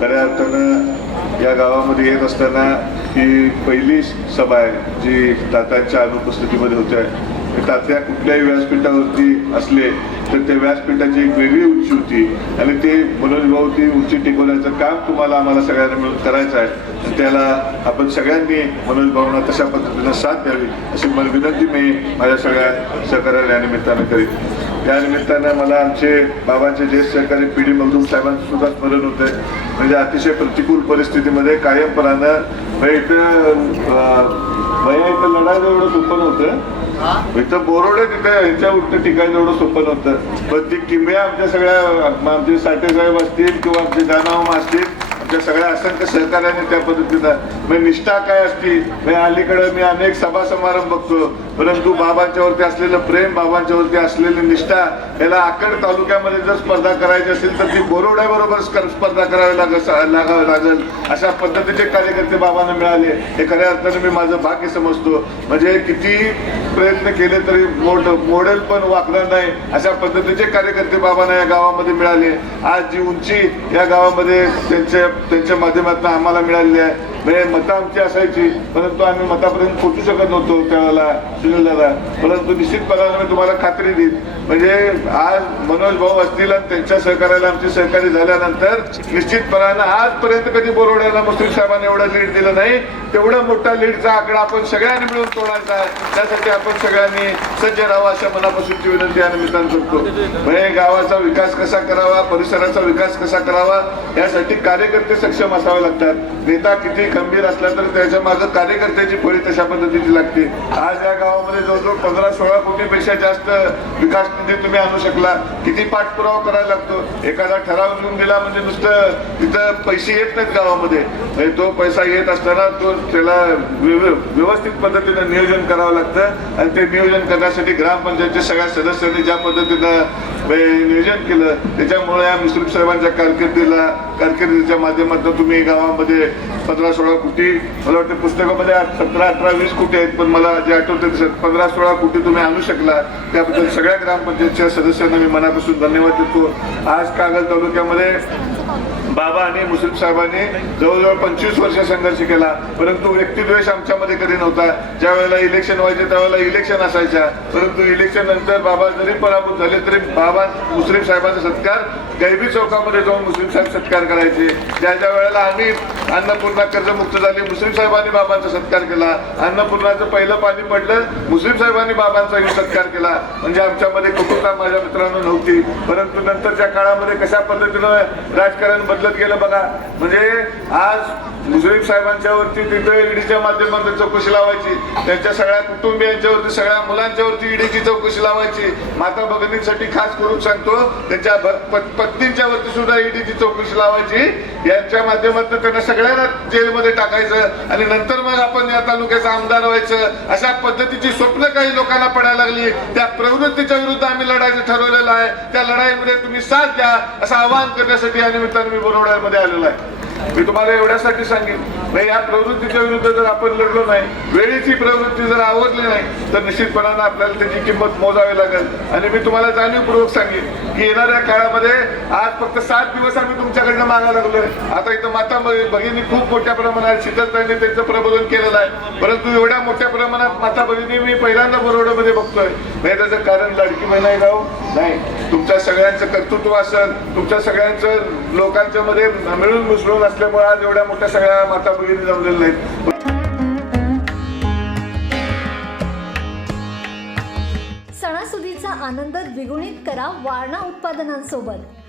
खऱ्या अर्थानं या गावामध्ये येत असताना ही पहिली सभा आहे जी तात्यांच्या अनुपस्थितीमध्ये होते. आहे तात्या कुठल्याही व्यासपीठावरती असले तर त्या व्यासपीठाची एक वेगळी उंची होती. आणि ते मनोज भाऊ ती उंची टिकवण्याचं काम तुम्हाला आम्हाला सगळ्यांना मिळून करायचं आहे. आणि त्याला आपण सगळ्यांनी मनोज भाऊंना तशा पद्धतीनं साथ द्यावी अशी मला विनंती मी माझ्या सगळ्या सहकार्याला या निमित्तानं करीत या निमित्तानं मला आमचे बाबांचे ज्येष्ठ सहकारी पी डी मगदूम साहेबांचं सुद्धा स्मरण होते म्हणजे अतिशय प्रतिकूल परिस्थितीमध्ये कायमपणानं इथं भैया इथं लढायला एवढं सोपं नव्हतं. इथं बोरोडे तिथे ह्याच्या उलट टिकायचं एवढं सोपं नव्हतं. पण ती किमया आमच्या सगळ्या आमचे साठे साहेब असतील किंवा आमचे दानावम असतील आमच्या सगळ्या असंख्य सहकार्याने त्या पद्धतीनं म्हणजे निष्ठा काय असती? म्हणजे अलीकडे मी अनेक सभा समारंभ बघतो. परंतु बाबांच्यावरती असलेलं प्रेम बाबांच्यावरती असलेली निष्ठा याला आकड तालुक्यामध्ये जर स्पर्धा करायची असेल तर ती बोरोड्याबरोबर स्पर्धा करावी लागत लागावी लागेल. अशा पद्धतीचे कार्यकर्ते बाबांना मिळाले. हे खऱ्या अर्थाने मी माझं भाग्य समजतो. म्हणजे किती प्रयत्न केले तरी मोड मॉडेल पण वाकणार नाही. अशा पद्धतीचे कार्यकर्ते बाबांना या गावामध्ये मिळाले. आज जी उंची या गावामध्ये त्यांच्या त्यांच्या माध्यमातून आम्हाला मिळालेली आहे. म्हणजे मतं आमची असायची परंतु आम्ही मतापर्यंत पोचू शकत नव्हतो त्यावेळेला सुनील दादा. परंतु निश्चितपणाने मी तुम्हाला खात्री देईन म्हणजे आज मनोज भाऊ असतील आणि त्यांच्या सहकार्याला आमची सहकारी झाल्यानंतर निश्चितपणानं आजपर्यंत कधी बोरवड्याला मुस्लिम साहेबांनी एवढं लीड दिलं नाही. तेवढा मोठा लीडचा आकडा आपण सगळ्यांनी मिळून तोडायचा आहे. त्यासाठी आपण सगळ्यांनी सज्ज राहावं अशा मनापासूनची विनंती या निमित्तानं करतो. म्हणजे गावाचा विकास कसा करावा परिसराचा विकास कसा करावा यासाठी कार्यकर्ते सक्षम असावे लागतात. नेता किती खंबीर असला तर त्याच्या मागं कार्यकर्त्याची फळी तशा पद्धतीची लागते. आज या गावामध्ये जवळजवळ पंधरा सोळा कोटीपेक्षा जास्त विकास निधी तुम्ही आणू शकला. किती पाठपुरावा करायला लागतो? एखादा ठराव लिहून दिला म्हणजे नुसतं तिथं पैसे येत नाहीत गावामध्ये. म्हणजे तो पैसा येत असताना तो त्याला व्यव- व्यवस्थित पद्धतीनं नियोजन करावं लागतं. आणि ते नियोजन करण्यासाठी ग्रामपंचायतच्या सगळ्या सदस्यांनी ज्या पद्धतीनं म्हणजे नियोजन केलं त्याच्यामुळे या मुश्रीफ साहेबांच्या कारकिर्दीला कारकिर्दीच्या माध्यमातून तुम्ही गावामध्ये पंधरा सोळा कोटी मला वाटतं पुस्तकामध्ये सतरा अठरा वीस कोटी आहेत पण मला जे आठवतं पंधरा सोळा कोटी तुम्ही आणू शकला. त्याबद्दल सगळ्या पंचायतच्या सदस्यांना मी मनापासून धन्यवाद देतो. आज कागद तालुक्यामध्ये बाबा आणि मुस्लिम साहेबांनी जवळजवळ पंचवीस वर्ष संघर्ष केला. परंतु व्यक्तिद्वेष आमच्यामध्ये कधी नव्हता. ज्या वेळेला इलेक्शन व्हायचे त्यावेळेला इलेक्शन असायच्या. परंतु इलेक्शन नंतर बाबा जरी पराभूत झाले तरी बाबा मुस्लिम साहेबांचा सत्कार गैबी चौकामध्ये जाऊन मुस्लिम साहेब सत्कार करायचे. ज्या ज्या वेळेला आम्ही अन्नपूर्णा कर्जमुक्त झाली मुस्लिम साहेबांनी बाबांचा सत्कार केला. अन्नपूर्णाचं पहिलं पाणी पडलं मुस्लिम साहेबांनी बाबांचाही सत्कार केला. म्हणजे आमच्यामध्ये कुटुंबा माझ्या मित्रांनो नव्हती. परंतु नंतरच्या काळामध्ये कशा पद्धतीनं राजकारण बदलत गेलं बघा. म्हणजे आज मुस्लिम साहेबांच्या वरती तिथं ईडीच्या माध्यमातून चौकशी लावायची. त्यांच्या सगळ्या कुटुंबियांच्यावरती सगळ्या मुलांच्यावरती ईडीची चौकशी लावायची. माता भगिनींसाठी खास करून सांगतो त्यांच्या पत्नींच्या वरती सुद्धा ईडीची चौकशी लावायची. यांच्या माध्यमातून त्यांना सगळ्यांना जेलमध्ये टाकायचं आणि नंतर मग आपण या तालुक्याचा आमदार व्हायचं. अशा पद्धतीची स्वप्न काही लोकांना पडायला लागली. त्या प्रवृत्तीच्या विरुद्ध आम्ही लढायचं ठरवलेलं आहे. त्या लढाईमध्ये तुम्ही साथ द्या असं आवाहन करण्यासाठी या निमित्तानं मी बोरवड्यामध्ये आलेला आहे. मी तुम्हाला एवढ्यासाठी सांगेन नाही या प्रवृत्तीच्या विरुद्ध जर आपण लढलो नाही वेळेची प्रवृत्ती जर आवडली नाही तर निश्चितपणानं आपल्याला त्याची किंमत मोजावी लागेल. आणि मी तुम्हाला जाणीवपूर्वक सांगेन की येणाऱ्या काळामध्ये आज फक्त सात दिवस आम्ही तुमच्या मागायला लागलोय. आता इथं माता भगिनी खूप मोठ्या प्रमाणात शीतलताईंनी त्यांचं प्रबोधन केलेलं आहे. परंतु एवढ्या मोठ्या प्रमाणात माता भगिनी मी पहिल्यांदा बोरवड्यामध्ये बघतोय. नाही त्याचं कारण लाडकी महिना आहे गाव नाही तुमच्या सगळ्यांचं कर्तृत्व असेल तुमच्या सगळ्यांचं लोकांच्या मध्ये मिळून मिसळून असल्यामुळे आज एवढ्या मोठ्या सगळ्या माता भगिनी जमलेल्या नाहीत. सणासुदीचा आनंद द्विगुणित करा वारणा उत्पादनांसोबत.